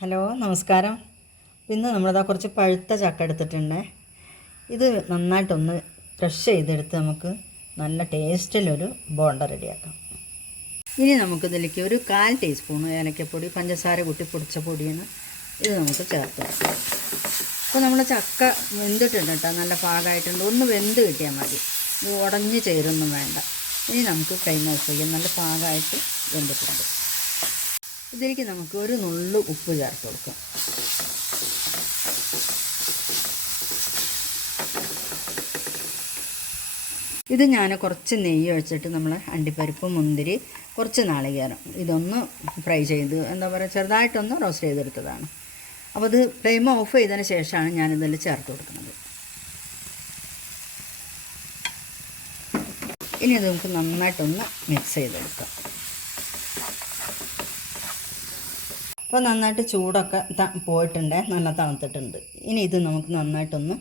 Hello നമസ്കാരം. ഇന്ന് നമ്മളിതാ കുറച്ച് പഴുത്ത ചക്ക എടുത്തിട്ടുണ്ട്. ഇത് നന്നായിട്ടൊന്ന് ക്രഷ് ചെയ്തെടുത്ത് നമുക്ക് നല്ല ടേസ്റ്റിലൊരു ബോണ്ട റെഡിയാക്കാം. ഇനി നമുക്കിതിലേക്ക് ഒരു കാൽ ടീസ്പൂൺ ഏലക്കപ്പൊടി പഞ്ചസാര കൂട്ടി പൊടിച്ച പൊടിയാണ് ഇത് നമുക്ക് ചേർത്ത് അപ്പോൾ നമ്മൾ ചക്ക വെന്തിട്ടുണ്ട് കേട്ടോ നല്ല പാകമായിട്ടുണ്ട് ഒന്ന് വെന്ത് കിട്ടിയാൽ മതി. ഇത് ഉടഞ്ഞ് ചേരൊന്നും വേണ്ട. ഇനി നമുക്ക് ഫ്ലെയിം ഓഫ് ചെയ്യാം. നല്ല പാകമായിട്ട് വെന്തിട്ടുണ്ട്. ഇതിലേക്ക് നമുക്ക് ഒരു നുള്ളു ഉപ്പ് ചേർത്ത് കൊടുക്കാം. ഇത് ഞാൻ കുറച്ച് നെയ്യ് ഒഴിച്ചിട്ട് നമ്മൾ അണ്ടിപ്പരിപ്പ് മുന്തിരി കുറച്ച് നാളികേരം ഇതൊന്ന് ഫ്രൈ ചെയ്ത് എന്താ പറയുക ചെറുതായിട്ടൊന്ന് റോസ്റ്റ് ചെയ്തെടുത്തതാണ്. അപ്പോൾ ഇത് ഫ്ലെയിം ഓഫ് ചെയ്തതിന് ശേഷമാണ് ഞാനിതിൽ ചേർത്ത് കൊടുക്കുന്നത്. ഇനി അത് നമുക്ക് നന്നായിട്ടൊന്ന് മിക്സ് ചെയ്തെടുക്കാം. അപ്പോൾ നന്നായിട്ട് ചൂടൊക്കെ പോയിട്ടുണ്ട് നല്ല തണുത്തിട്ടുണ്ട്. ഇനി ഇത് നമുക്ക് നന്നായിട്ടൊന്ന്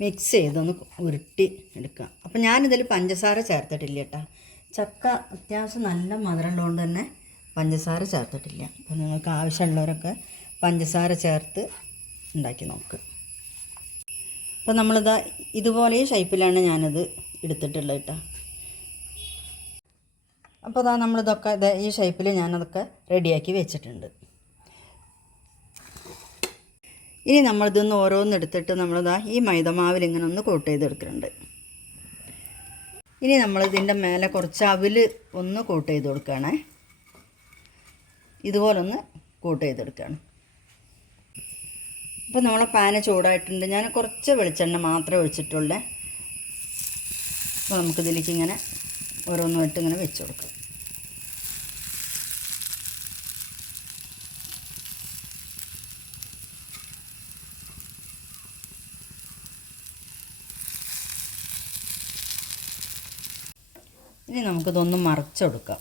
മിക്സ് ചെയ്തൊന്ന് ഉരുട്ടി എടുക്കാം. അപ്പോൾ ഞാനിതിൽ പഞ്ചസാര ചേർത്തിട്ടില്ല കേട്ടോ. ചക്ക അത്യാവശ്യം നല്ല മധുരമുള്ളതുകൊണ്ട് തന്നെ പഞ്ചസാര ചേർത്തിട്ടില്ല. അപ്പോൾ നിങ്ങൾക്ക് ആവശ്യമുള്ളവരൊക്കെ പഞ്ചസാര ചേർത്ത് ഉണ്ടാക്കി നോക്കുക അപ്പോൾ നമ്മളിതാ ഇതുപോലെ ഷേപ്പിലാണ് ഞാനിത് എടുത്തിട്ടുള്ളത് കേട്ടോ. അപ്പോൾ അതാ നമ്മളിതൊക്കെ ഈ ഷേപ്പിൽ ഞാനതൊക്കെ റെഡിയാക്കി വെച്ചിട്ടുണ്ട്. ഇനി നമ്മളിതൊന്ന് ഓരോന്ന് എടുത്തിട്ട് നമ്മളിതാ ഈ മൈദമാവിൽ ഇങ്ങനെ ഒന്ന് കോട്ട് ചെയ്തെടുക്കുന്നുണ്ട് ഇനി നമ്മളിതിന്റെ മേലെ കുറച്ച് അവിൽ ഒന്ന് കോട്ട് ചെയ്ത് കൊടുക്കുകയാണേ. ഇതുപോലൊന്ന് കോട്ട് ചെയ്തെടുക്കുകയാണ് അപ്പോൾ നമ്മളെ പാന് ചൂടായിട്ടുണ്ട്. ഞാൻ കുറച്ച് വെളിച്ചെണ്ണ മാത്രമേ ഒഴിച്ചിട്ടുള്ളേ. അപ്പോൾ നമുക്കിതിലേക്ക് ഇങ്ങനെ ഓരോന്നായിട്ട് ഇങ്ങനെ വെച്ച് കൊടുക്കാം. ഇനി നമുക്കിതൊന്ന് മറിച്ചെടുക്കാം.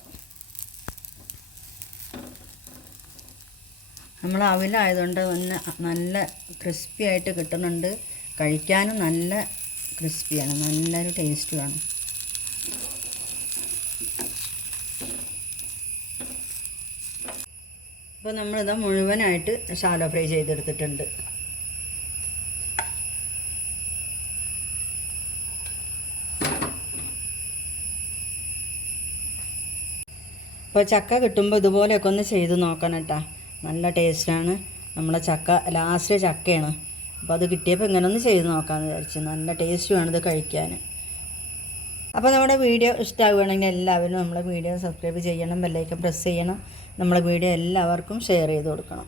നമ്മൾ അവിലായതുകൊണ്ട് തന്നെ നല്ല ക്രിസ്പി ആയിട്ട് കിട്ടുന്നുണ്ട്. കഴിക്കാനും നല്ല ക്രിസ്പിയാണ് നല്ലൊരു ടേസ്റ്റുമാണ്. അപ്പോൾ നമ്മളിത് മുഴുവനായിട്ട് ഷാലോ ഫ്രൈ ചെയ്തെടുത്തിട്ടുണ്ട്. അപ്പോൾ ചക്ക കിട്ടുമ്പോൾ ഇതുപോലെയൊക്കെ ഒന്ന് ചെയ്ത് നോക്കണം കേട്ടോ നല്ല ടേസ്റ്റാണ് നമ്മുടെ ചക്ക ലാസ്റ്റ് ചക്കയാണ്. അപ്പോൾ അത് കിട്ടിയപ്പോൾ ഇങ്ങനെ ഒന്ന് ചെയ്ത് നോക്കാമെന്ന് വിചാരിച്ചു. നല്ല ടേസ്റ്റുമാണ് ഇത് കഴിക്കാൻ അപ്പോൾ നമ്മുടെ വീഡിയോ ഇഷ്ടമാവുകയാണെങ്കിൽ എല്ലാവരും നമ്മളെ വീഡിയോ സബ്സ്ക്രൈബ് ചെയ്യണം ബെല്ലൈക്കൻ പ്രസ് ചെയ്യണം. നമ്മളെ വീഡിയോ എല്ലാവർക്കും ഷെയർ ചെയ്ത് കൊടുക്കണം.